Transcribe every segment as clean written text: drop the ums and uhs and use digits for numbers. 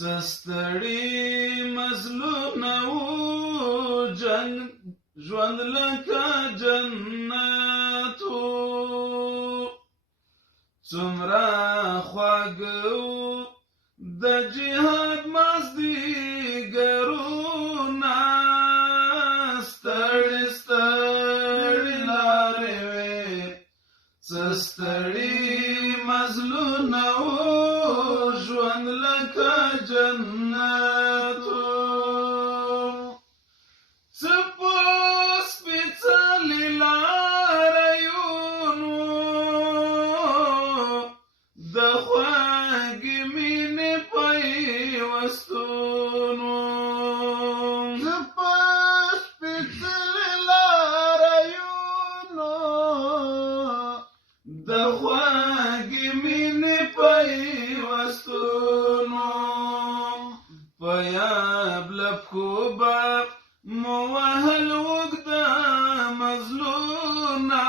ستړي مزلونه و ژوند لکه جنت و څومره خواږه و د جهاد مازدیګرونه ستړي ستړي لارې وې ستړي مزلونه و ژوند لکه جنت و څه په سپېڅلې لاریونو د خوږې مینې پیوستونو څه په سپېڅلې لاریونو د خوږې مینې پیوستونو په یابله پښو به مو وهل اوږده مزلونه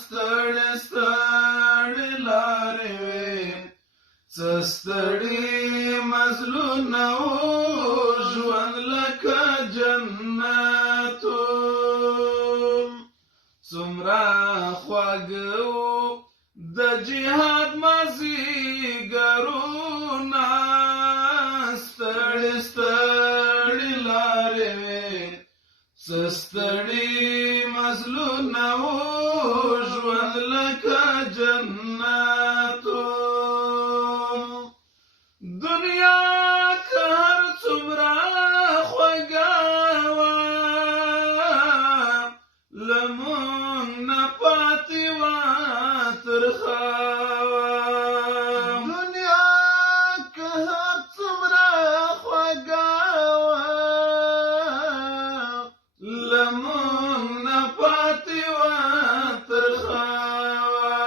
ستړي ستړي لارې وې ستړي مزلونه و ژوند لکه جنت و څومره خواږه و د جهاد مازدیګرونه ستړي ستړي لارې وې ستړي مزلونه و ژوند لکه جنت و دنیا که هر څومره خوږه وه له موږ نه پاتې وه ترخه وه دنیا که هر څومره خوږه وه له موږ نه پاتې وه ترخه وه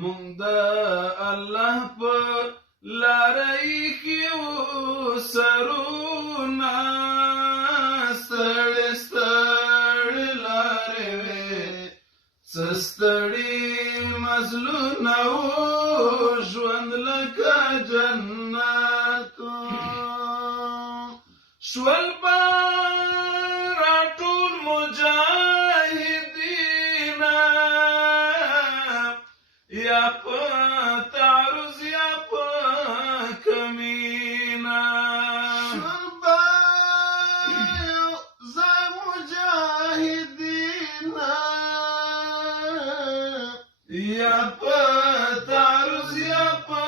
موږ د الله په لاره ایښي وو سرونه ستړي ستړي لارې وې ستړي مزلونه و ژوند لکه جنت و شول به راټول مجاهدین یا په تعرض یا په کمینه شول به یو ځای مجاهدین یا په تعرض یا په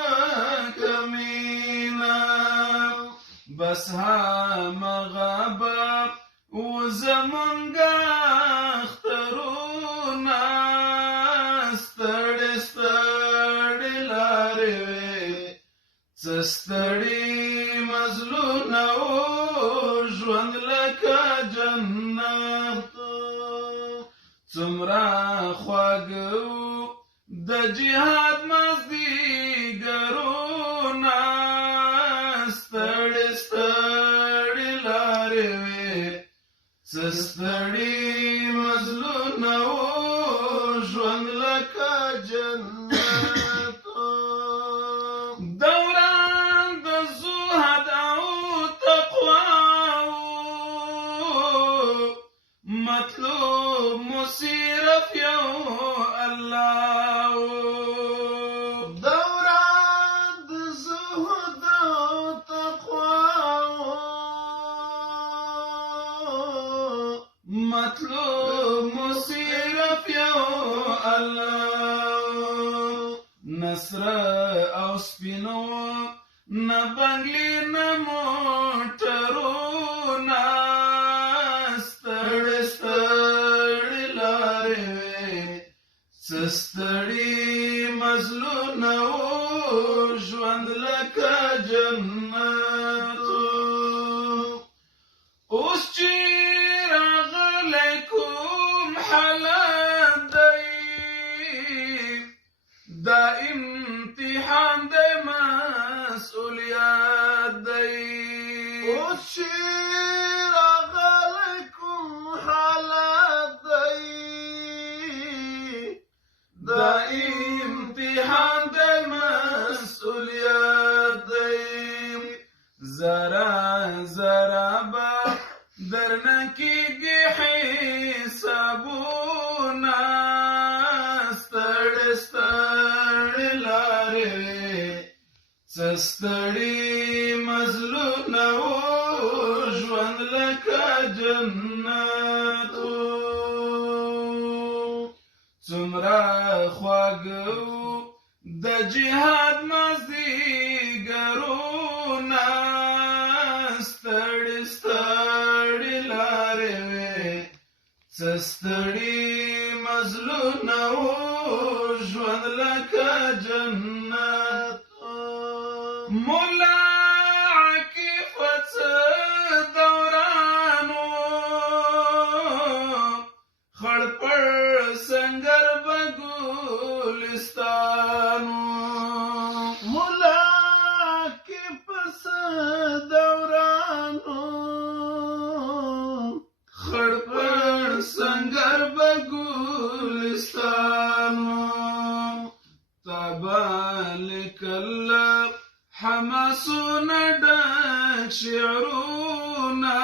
کمینه بس همغه به و زمونږه اخترونه ستړي ستړي لارې وې ستړي مزلونه و ژوند لکه جنت څومره خواږه و د جهاد مازدیګرونه ستړي ستړي لارې وې ستړي مزلونه و ژوند لکه جنت دوران د زهد او تقوا مطلوب مصرف یو الله دوران د زهد او تقوا مطلوب مصرف یو الله نصر او سپینو نه بنگلې نه موټرونه ستړي ستړي لارې وې ستړي مزلونه و ژوند لکه جنت اوس چې راغلی کوم حالت دی دا امتحان دی مسؤلیت دی اوس چې راغلی کوم حالت دی دا امتحان دی مسؤلیت دی ستړي مزلونه و ژوند لکه جنت څومره خواږه د جهاد مازدیګرونه ستړي ستړي لارې وې ستړي مزلونه و ژوند لکه جنت مولا عاکفت دورانو خړ پر سنگر بګولستانو مولا کې پس دورانو خړ پر سنگر بګولستانو تبالک الله حماسونه ډک شعرونه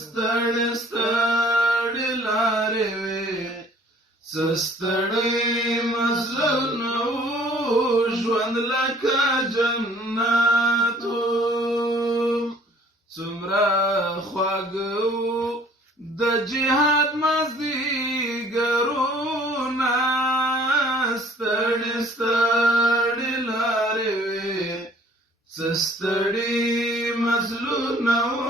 ستړي ستړي لارې وې ستړي مزلونه و ژوند لکه جنت څومره خواږه د جهاد مازدیګرونه ستړي ستړي لارې وې ستړي مزلونه و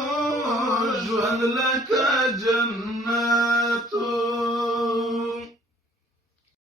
ژوند لکه جنت